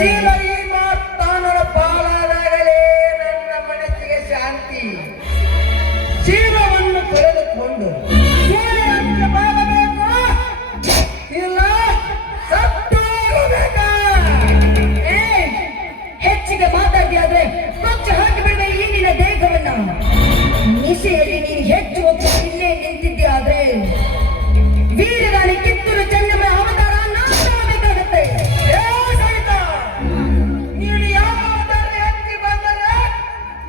ಜೀವ ಈ ಮಾತಾನರ ಪಾಲಾದಾಗಲೇ ನನ್ನ ಮನಸ್ಸಿಗೆ ಶಾಂತಿ. ಜೀವವನ್ನು ಕಳೆದುಕೊಂಡು ಸೂರ್ಯನಂತೆ ಬಾಳಬೇಕು, ಇಲ್ಲ ಸತ್ತು ಹೋಗಬೇಕಾ? ಹೆಚ್ಚಿಗೆ ಮಾತಾಡಿಯಾದ್ರೆ ಕೊಚ್ಚ ಹಾಕಿಬಿಡುವೆ ಈ ನಿನ್ನ ದೇಹವನ್ನ. ನಿಶೆಯಲ್ಲಿ ನೀನು ಹೆಚ್ಚು ಹೊತ್ತು ಇಲ್ಲೇ ನಿಂತಿದ್ದೆ ಆದ್ರೆ ವೀರರಾಣಿ ಕಿತ್ತೂರು ಚೆನ್ನಮ್ಮ ಅವತಾರ ನಾಶ ಮಾಡಬೇಕಾಗತ್ತೆ. ನೀನು ಯಾವುದಾದ್ರೆ ಎತ್ತಿ ಬಂದರೆ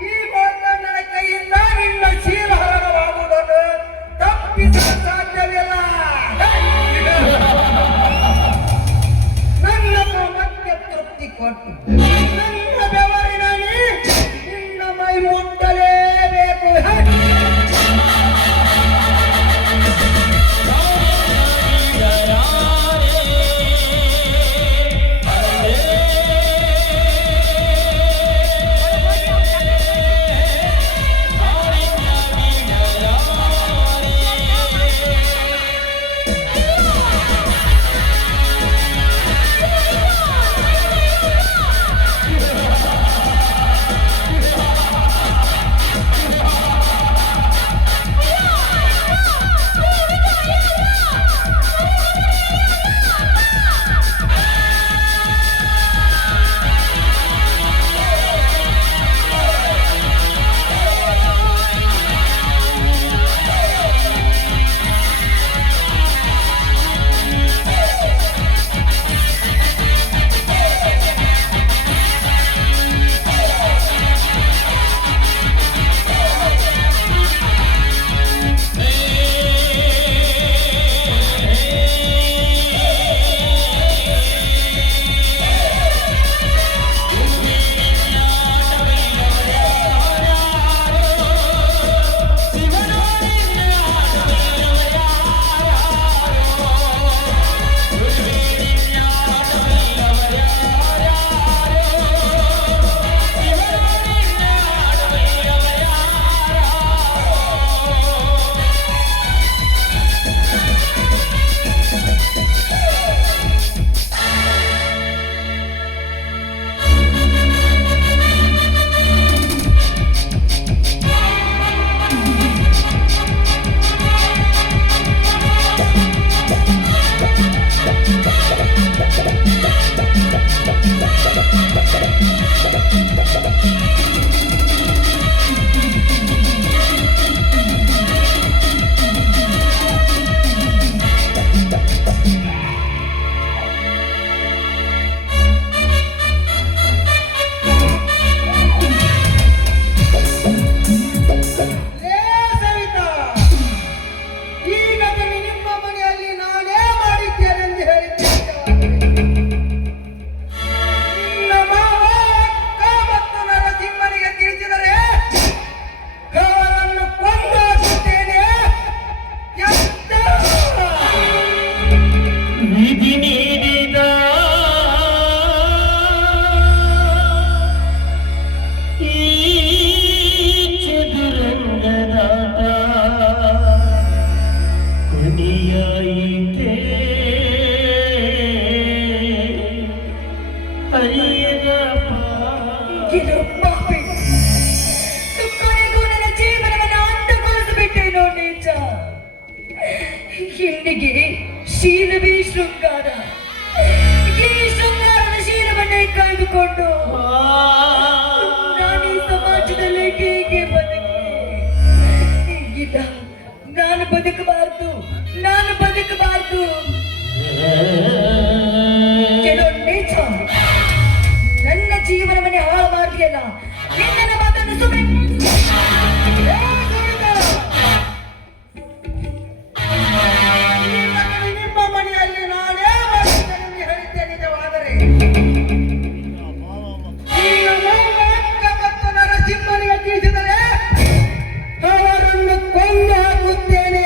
ಈ ಮೊದಲ ನನ್ನ ಕೈಯಿಂದ ನಿನ್ನ ಶೀಲ ಹರಣವಾಗುವುದನ್ನು ತಪ್ಪಿಸಲು ಸಾಧ್ಯವಿಲ್ಲ. ನನ್ನ ಮತ್ತೆ ತೃಪ್ತಿ ಕೊಟ್ಟು ನನ್ನ ಬೆವರಿನಲ್ಲಿ ನಿನ್ನ ಮೈ ಮುಟ್ಟಲೇಬೇಕು. ಇಲ್ಲಿಗೆ ಶೀಲವೇ ಶೃಂಗಾರ. ಈ ಶೃಂಗಾರದ ಶೀಲವನ್ನೇ ಕಾಯ್ದುಕೊಂಡು ನಾನು ಈ ಸಮಾಜದಲ್ಲಿ ಹೇಗೆ ಬದುಕಿ? ಇಲ್ಲ, ನಾನು ಬದುಕಬಾರ್ದು, ನಾನು ಬದುಕಬಾರ್ದು. ಕೆಲವು ನೀಚ ನನ್ನ ಜೀವನವನ್ನೇ ಹಾಳು ಮಾಡ್ತಿಯಲ್ಲ, ನಿನ್ನ ಮಾತನ್ನು ಸುಮ್ಮನೆ ಅವರನ್ನು ಕೊಂದು ಹಾಕುತ್ತೇನೆ.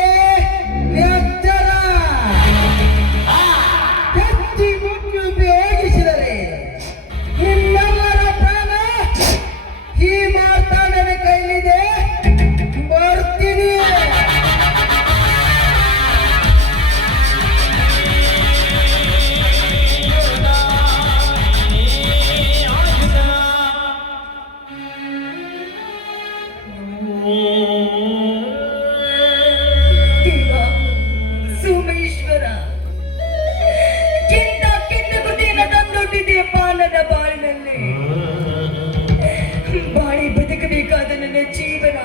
ಕತ್ತಿ ಮುಟ್ಟು ಉಪಯೋಗಿಸಿದರೆ ನಿಮ್ಮೆಲ್ಲರ ಪ್ರಾಣ ಈ ಮಾತಾಡ ಜೀವನ